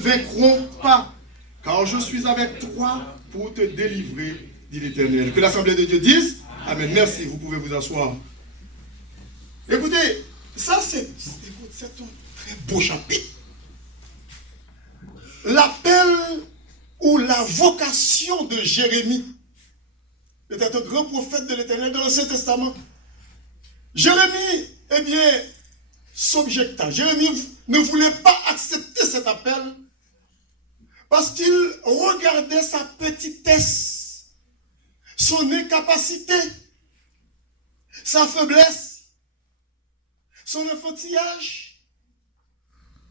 vaincront pas, car je suis avec toi pour te délivrer, dit l'Éternel. Que l'Assemblée de Dieu dise Amen. Merci, vous pouvez vous asseoir. Écoutez, ça c'est un très beau chapitre. L'appel ou la vocation de Jérémie était un grand prophète de l'Éternel dans l'Ancien Testament. Jérémie, eh bien, s'objecta. Jérémie ne voulait pas accepter cet appel parce qu'il regardait sa petitesse, son incapacité, sa faiblesse, son enfantillage.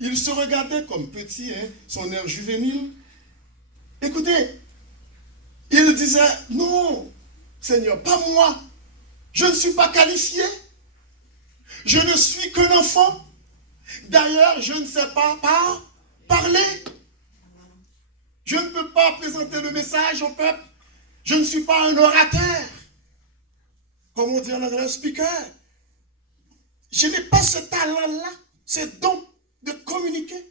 Il se regardait comme petit, son air juvénile. Écoutez, il disait, non, Seigneur, pas moi. Je ne suis pas qualifié. Je ne suis qu'un enfant. D'ailleurs, je ne sais pas parler. Je ne peux pas présenter le message au peuple. Je ne suis pas un orateur. Comme on dit en anglais, speaker. Je n'ai pas ce talent-là, ce don de communiquer.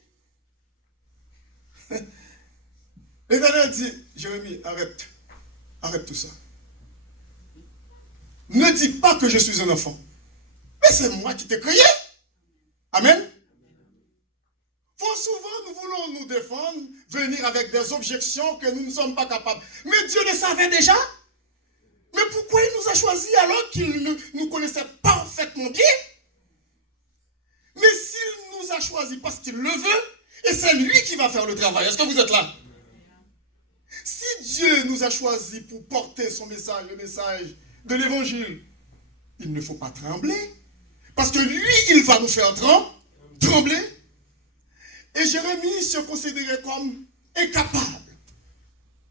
L'Éternel dit, Jérémie, arrête tout ça. Ne dis pas que je suis un enfant. Mais c'est moi qui t'ai créé. Amen. Fort souvent, nous voulons nous défendre, venir avec des objections que nous ne sommes pas capables. Mais Dieu le savait déjà. Mais pourquoi il nous a choisis alors qu'il ne nous connaissait parfaitement bien? Mais s'il nous a choisis parce qu'il le veut, et c'est lui qui va faire le travail. Est-ce que vous êtes là? Si Dieu nous a choisis pour porter son message, le message de l'évangile, il ne faut pas trembler. Parce que lui, il va nous faire trembler. Et Jérémie se considérait comme incapable.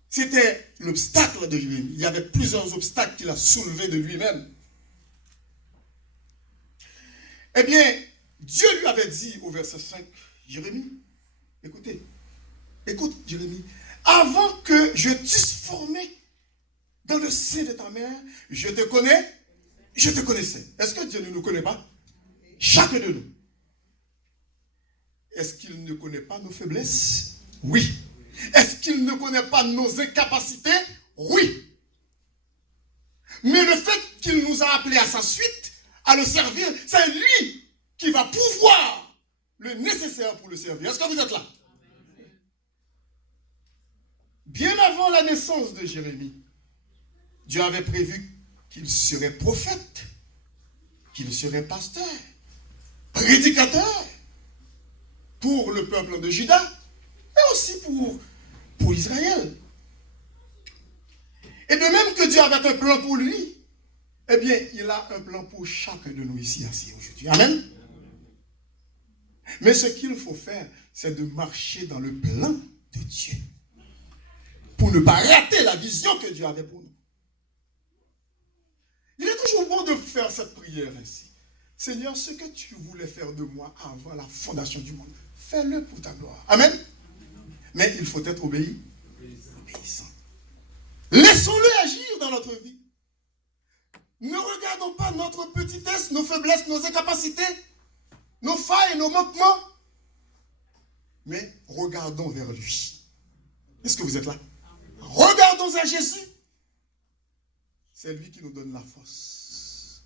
C'était l'obstacle de Jérémie. Il y avait plusieurs obstacles qu'il a soulevés de lui-même. Eh bien, Dieu lui avait dit au verset 5, Jérémie, écoute Jérémie, avant que je t'eusse formé dans le sein de ta mère, je te connaissais. Est-ce que Dieu ne nous connaît pas? Chacun de nous. Est-ce qu'il ne connaît pas nos faiblesses? Oui. Est-ce qu'il ne connaît pas nos incapacités? Oui. Mais le fait qu'il nous a appelés à sa suite, à le servir, c'est lui qui va pouvoir le nécessaire pour le servir. Est-ce que vous êtes là? Bien avant la naissance de Jérémie, Dieu avait prévu qu'il serait prophète, qu'il serait pasteur, prédicateur pour le peuple de Juda, mais aussi pour Israël. Et de même que Dieu avait un plan pour lui, eh bien, il a un plan pour chacun de nous ici assis aujourd'hui. Amen. Mais ce qu'il faut faire, c'est de marcher dans le plan de Dieu, pour ne pas rater la vision que Dieu avait pour nous. Il est toujours bon de faire cette prière ainsi. Seigneur, ce que tu voulais faire de moi avant la fondation du monde, fais-le pour ta gloire. Amen. Mais il faut être obéissant. Laissons-le agir dans notre vie. Ne regardons pas notre petitesse, nos faiblesses, nos incapacités, nos failles, nos manquements. Mais regardons vers lui. Est-ce que vous êtes là? Regardons à Jésus. C'est lui qui nous donne la force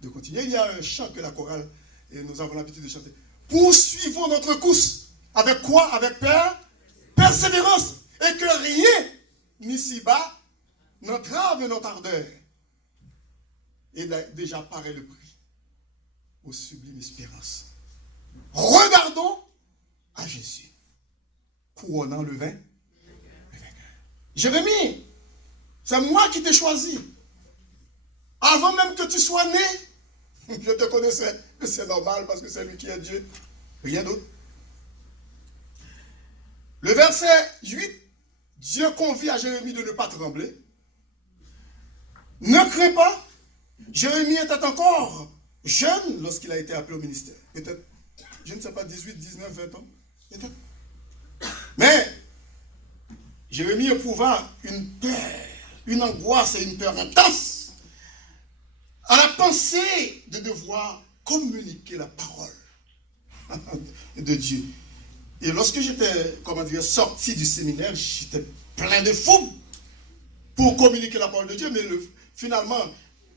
de continuer. Il y a un chant que la chorale, et nous avons l'habitude de chanter. Poursuivons notre course. Avec quoi? Avec persévérance. Et que rien n'ici-bas n'entrave notre ardeur. Et déjà paraît le prix aux sublimes espérances. Regardons à Jésus, couronnant le vainqueur. Jérémie, c'est moi qui t'ai choisi. Avant même que tu sois né, je te connaissais. C'est normal parce que c'est lui qui est Dieu. Rien d'autre. Le verset 8, Dieu confie à Jérémie de ne pas trembler. Ne crains pas. Jérémie était encore jeune lorsqu'il a été appelé au ministère. Peut-être, je ne sais pas, 18, 19, 20 ans. Peut-être. Mais Jérémie éprouva une peur, une angoisse et une peur intense à la pensée de devoir communiquer la parole de Dieu. Et lorsque j'étais, sorti du séminaire, j'étais plein de fougue pour communiquer la parole de Dieu, mais finalement,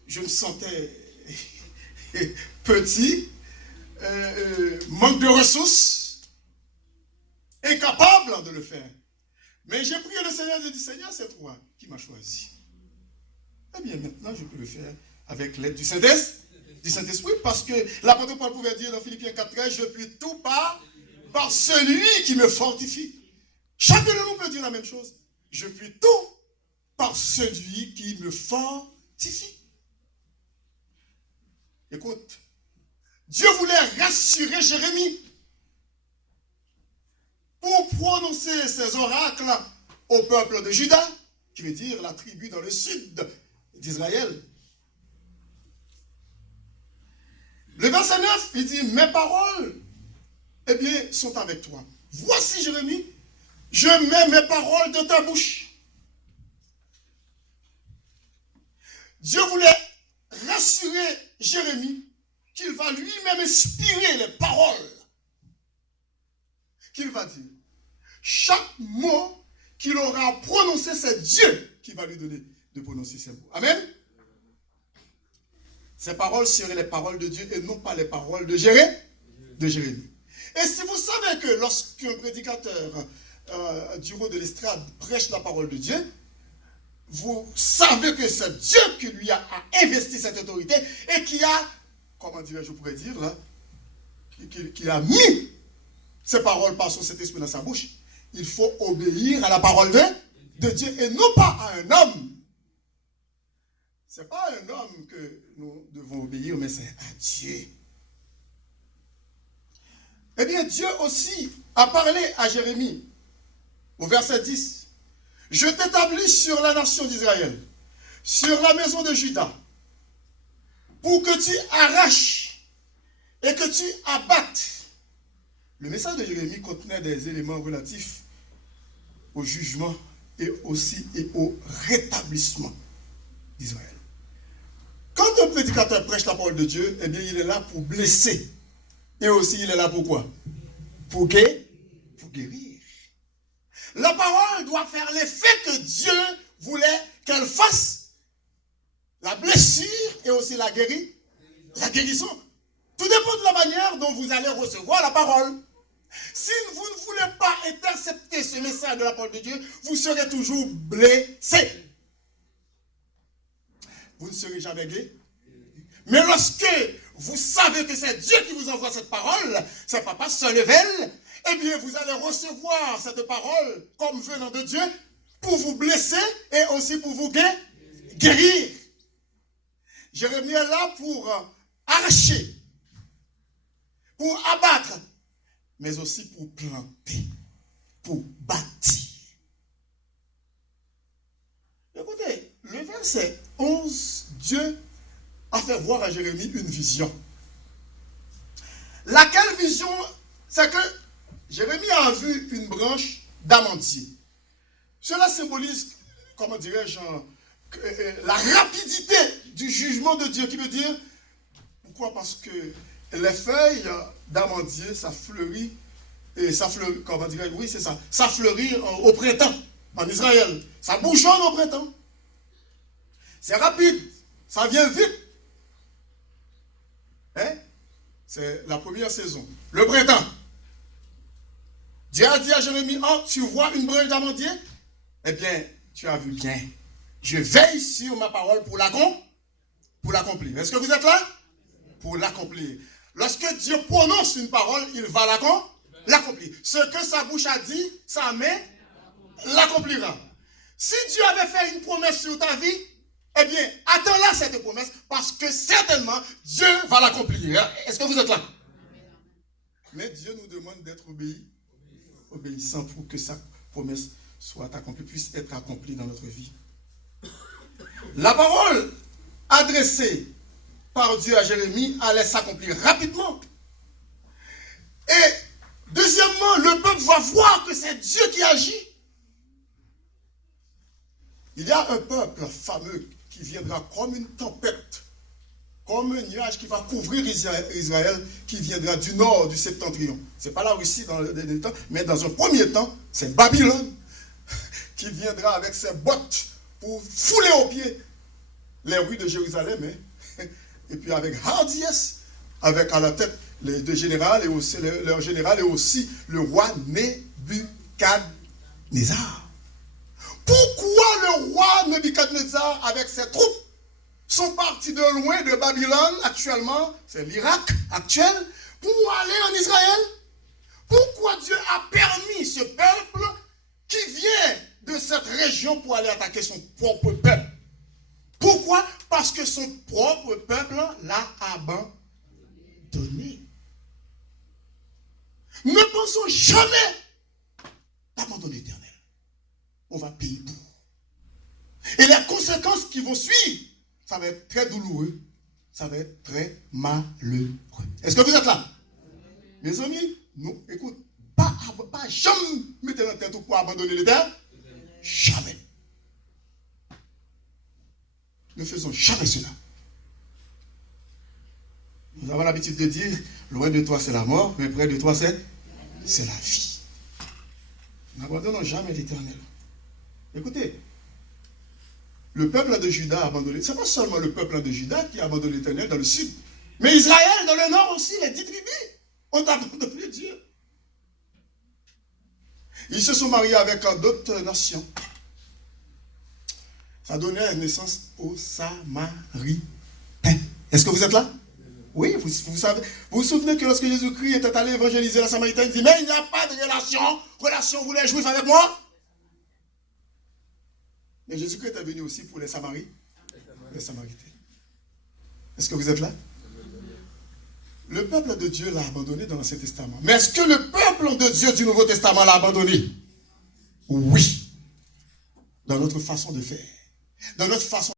je me sentais petit, manque de ressources, incapable de le faire. Mais j'ai prié le Seigneur, j'ai dit, Seigneur, c'est toi qui m'as choisi. Eh bien, maintenant, je peux le faire avec l'aide du Saint-Esprit, parce que l'apôtre Paul pouvait dire dans Philippiens 4:13, je puis tout par celui qui me fortifie. Chacun de nous peut dire la même chose. Je puis tout par celui qui me fortifie. Écoute, Dieu voulait rassurer Jérémie pour prononcer ses oracles au peuple de Juda, qui veut dire la tribu dans le sud d'Israël. Le verset 9, il dit, mes paroles, eh bien, sont avec toi. Voici, Jérémie, je mets mes paroles dans ta bouche. Dieu voulait rassurer Jérémie qu'il va lui-même inspirer les paroles qu'il va dire. Chaque mot qu'il aura prononcé, c'est Dieu qui va lui donner de prononcer ces mots. Amen. Ces paroles seraient les paroles de Dieu et non pas les paroles de Jérémie. Et si vous savez que lorsqu'un prédicateur du haut de l'estrade prêche la parole de Dieu, vous savez que c'est Dieu qui lui a investi cette autorité et qui a, comment dirais-je, pourrais dire là, qui a mis ces paroles par son Saint-Esprit dans sa bouche. Il faut obéir à la parole de Dieu et non pas à un homme. Ce n'est pas à un homme que nous devons obéir, mais c'est à Dieu. Eh bien, Dieu aussi a parlé à Jérémie au verset 10. Je t'établis sur la nation d'Israël, sur la maison de Juda, pour que tu arraches et que tu abattes. Le message de Jérémie contenait des éléments relatifs au jugement et aussi au rétablissement d'Israël. Quand un prédicateur prêche la parole de Dieu, eh bien, il est là pour blesser. Et aussi, il est là pour quoi? Pour guérir. La parole doit faire l'effet que Dieu voulait qu'elle fasse. La blessure et aussi la guérison. Tout dépend de la manière dont vous allez recevoir la parole. Si vous ne voulez pas intercepter ce message de la parole de Dieu, vous serez toujours blessé. Vous ne serez jamais guéri. Mais lorsque vous savez que c'est Dieu qui vous envoie cette parole, c'est Papa Sollevel, eh bien vous allez recevoir cette parole comme venant de Dieu pour vous blesser et aussi pour vous guérir. Jérémie est là pour arracher, pour abattre, mais aussi pour planter, pour bâtir. Écoutez, le verset 11, Dieu a fait voir à Jérémie une vision. Laquelle vision? C'est que Jérémie a vu une branche d'amandier. Cela symbolise, comment dirais-je, la rapidité du jugement de Dieu, qui veut dire, pourquoi? Parce que les feuilles d'amandier, ça fleurit, et ça fleurit, comment dirais-je, oui c'est ça, ça fleurit au printemps, en Israël. Ça bouchonne au printemps. C'est rapide, ça vient vite. Hein? C'est la première saison, le printemps. Dieu a dit à Jérémie, oh, tu vois une branche d'amandier? Eh bien, tu as vu bien. Je veille sur ma parole pour l'accomplir. Est-ce que vous êtes là? Pour l'accomplir. Lorsque Dieu prononce une parole, il va l'accomplir. Ce que sa bouche a dit, sa main l'accomplira. Si Dieu avait fait une promesse sur ta vie, eh bien, attends-la cette promesse, parce que certainement, Dieu va l'accomplir. Est-ce que vous êtes là? Mais Dieu nous demande d'être obéissants pour que sa promesse soit accomplie, puisse être accomplie dans notre vie. La parole adressée par Dieu à Jérémie allait s'accomplir rapidement. Et deuxièmement, le peuple va voir que c'est Dieu qui agit. Il y a un peuple fameux qui viendra comme une tempête comme un nuage qui va couvrir Israël, qui viendra du nord, du septentrion. Ce n'est pas la Russie dans le dernier temps, mais dans un premier temps, c'est Babylone qui viendra avec ses bottes pour fouler aux pieds les rues de Jérusalem, et puis avec hardiesse, avec à la tête les deux généraux et aussi leur général et aussi le roi Nebuchadnezzar. Pourquoi le roi Nebuchadnezzar avec ses troupes sont partis de loin de Babylone actuellement, c'est l'Irak actuel, pour aller en Israël? Pourquoi Dieu a permis ce peuple qui vient de cette région pour aller attaquer son propre peuple? Pourquoi? Parce que son propre peuple l'a abandonné. Ne pensons jamais d'abandonner l'Éternel. On va payer pour. Et les conséquences qui vont suivre, ça va être très douloureux. Ça va être très malheureux. Est-ce que vous êtes là? Mes amis, nous, écoute, pas jamais mettre la tête pour abandonner l'Éternel. Jamais. Ne faisons jamais cela. Nous avons l'habitude de dire, loin de toi c'est la mort, mais près de toi c'est la vie. N'abandonnons jamais l'Éternel. Écoutez, le peuple de Juda a abandonné. Ce n'est pas seulement le peuple de Juda qui a abandonné l'Éternel dans le sud, mais Israël dans le nord aussi, les 10 tribus ont abandonné Dieu. Ils se sont mariés avec d'autres nations. Ça donnait naissance aux Samaritains. Est-ce que vous êtes là? Oui, vous savez. Vous vous souvenez que lorsque Jésus-Christ était allé évangéliser la Samaritaine, il dit, mais il n'y a pas de relation, vous les Juifs avec moi? Mais Jésus-Christ est venu aussi pour les Samaritains. Est-ce que vous êtes là? Le peuple de Dieu l'a abandonné dans l'Ancien Testament. Mais est-ce que le peuple de Dieu du Nouveau Testament l'a abandonné? Oui. Dans notre façon de faire. Dans notre façon